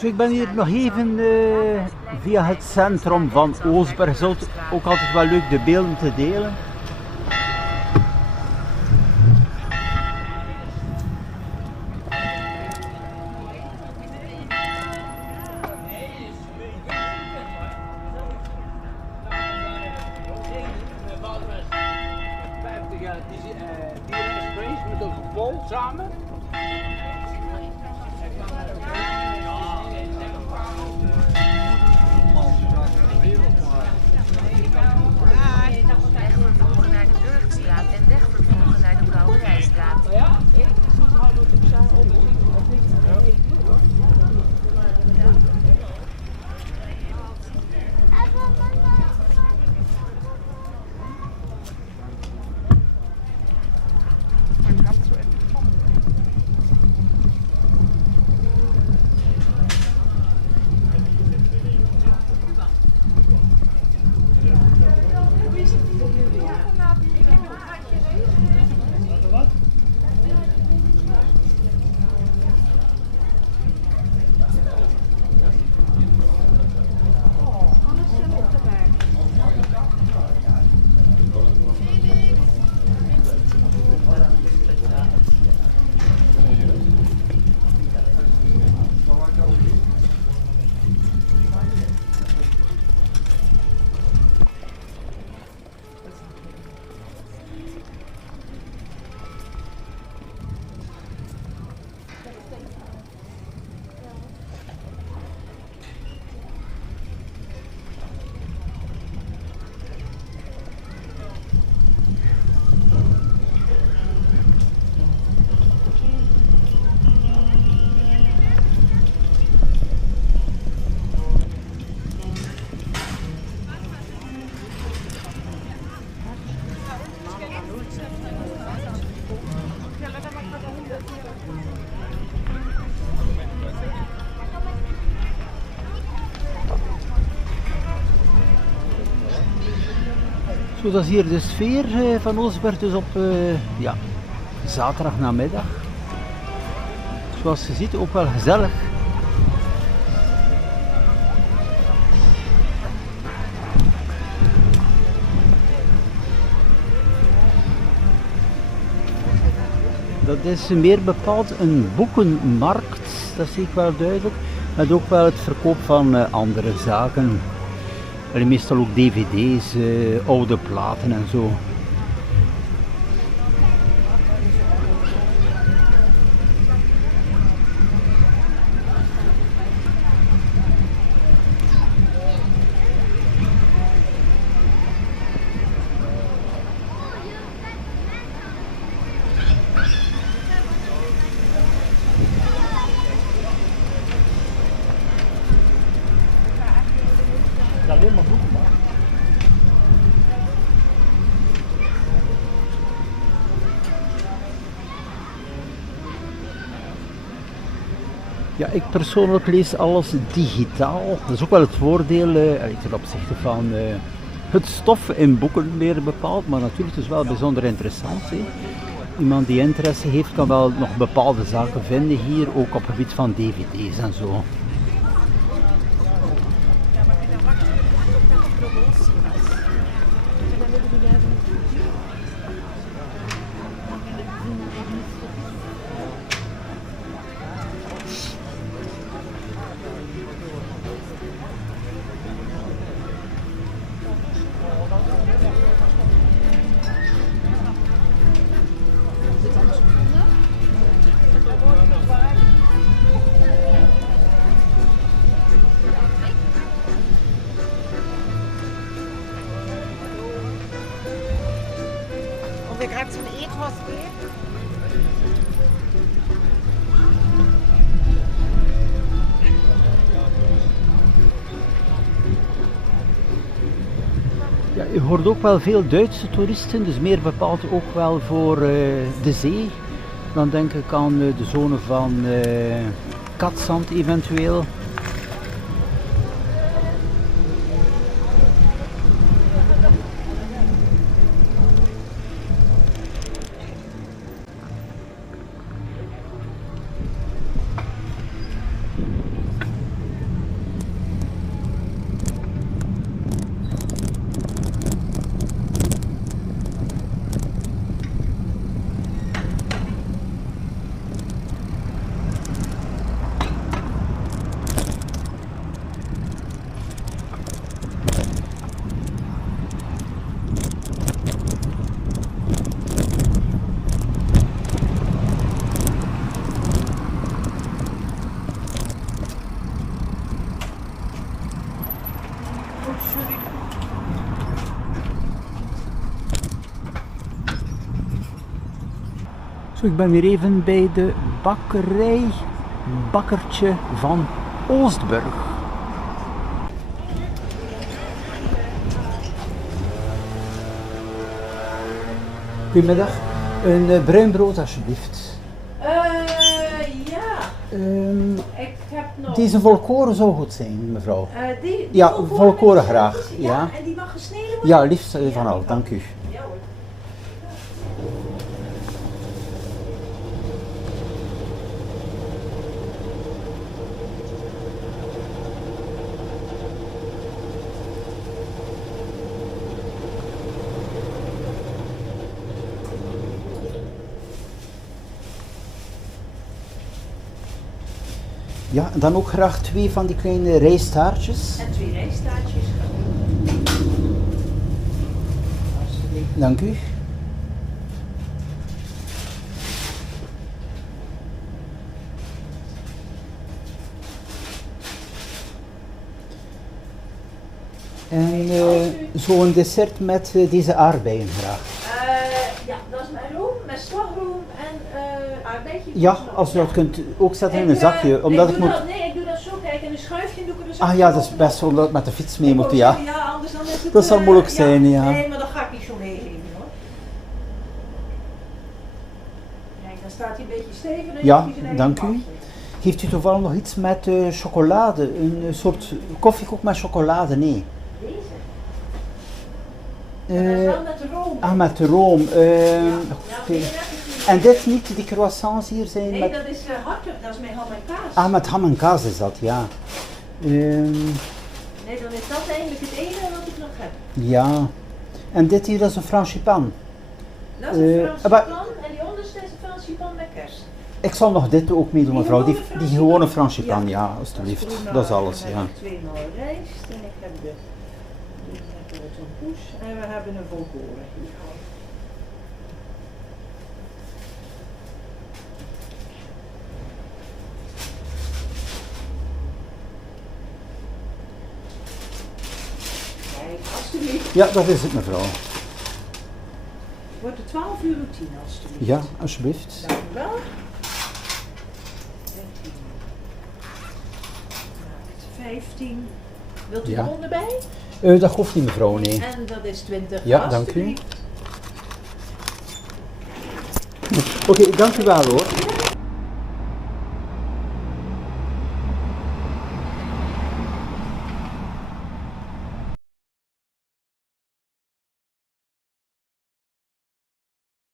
Zo, ik ben hier nog even via het centrum van Oostberg. Het is ook altijd wel leuk de beelden te delen. Samen? Wegvervolgen naar de Burgerstraat en wegvervolgen naar de Brouwerijstraat. Zo, dat is hier de sfeer van Oostberg, dus op ja, zaterdag namiddag. Zoals je ziet, ook wel gezellig. Dat is meer bepaald een boekenmarkt, dat zie ik wel duidelijk. Met ook wel het verkoop van andere zaken. Meestal ook dvd's, oude platen en zo. Alleen maar boeken, man. Ja, ik persoonlijk lees alles digitaal. Dat is ook wel het voordeel ten opzichte van het stof in boeken meer bepaald, maar natuurlijk is het wel bijzonder interessant. Hè. Iemand die interesse heeft kan wel nog bepaalde zaken vinden hier, ook op het gebied van dvd's en zo. wir gerade zum Ethos gehen? Ja, je hoort ook wel veel Duitse toeristen, dus meer bepaald ook wel voor de zee. Dan denk ik aan de zone van Katzand eventueel. Zo, ik ben weer even bij de bakkerij Bakkertje van Oostburg. Goedemiddag, een bruin brood alsjeblieft. Ja, ik heb nog... Deze volkoren zou goed zijn, mevrouw. die Ja, volkoren met- graag, ja. En die mag gesneden worden? Ja, liefst van al, dank u. Ja hoor. Ja, dan ook graag 2 van die kleine rijstaartjes. En 2 rijstaartjes. Alsjeblieft. Dank u. En zo'n dessert met deze aardbeien graag. Ja, dat is mijn room, met slagroom en aardbeidje. Ja, als u dat kunt ook zetten in een zakje, omdat ik doe moet... dat, nee, ik doe dat zo, kijk, en een schuifje doe ik er dus Ah ja, dat is best zo, omdat ik met de fiets mee moet, ja. Ja, anders dan is het... Dat zal moeilijk zijn, ja. Nee, maar dat ga ik niet zo meegeven hoor. Kijk, dan staat hij een beetje stevig. En Ja, heeft hij zijn eigen dank u. bakje. Heeft u toevallig nog iets met chocolade? Een soort koffiekoek met chocolade? Nee. Deze. En dat is wel met de room. Met de room. Ja, Oké. nee, dat is niet. En dit niet, die croissants hier zijn Nee, met... dat is hartig, dat is met ham en kaas. Met ham en kaas is dat, ja. Nee, dan is dat eigenlijk het enige wat ik nog heb. Ja. En dit hier, dat is een frangipan. Dat is een Franse maar- pan en die onderste is een Franse pan met kers. Ik zal nog dit ook meedoen, Die mevrouw. Die gewone gewone frangipan? frangipan, ja, Dat alstublieft. prima. Dat is alles, Dan ja. heb ik 2 maal rijst en ik heb de tompoes en we hebben een volkoren hier. Kijk, alsjeblieft. Ja, dat is het, mevrouw. Wordt het 12 uur 10 alsjeblieft. Ja, alsjeblieft. Dank u wel. 15. Wilt u Ja. er onderbij? Dat hoeft niet, mevrouw, nee. En dat is 20. Ja, dank u. alsjeblieft. Oké, dank u wel hoor.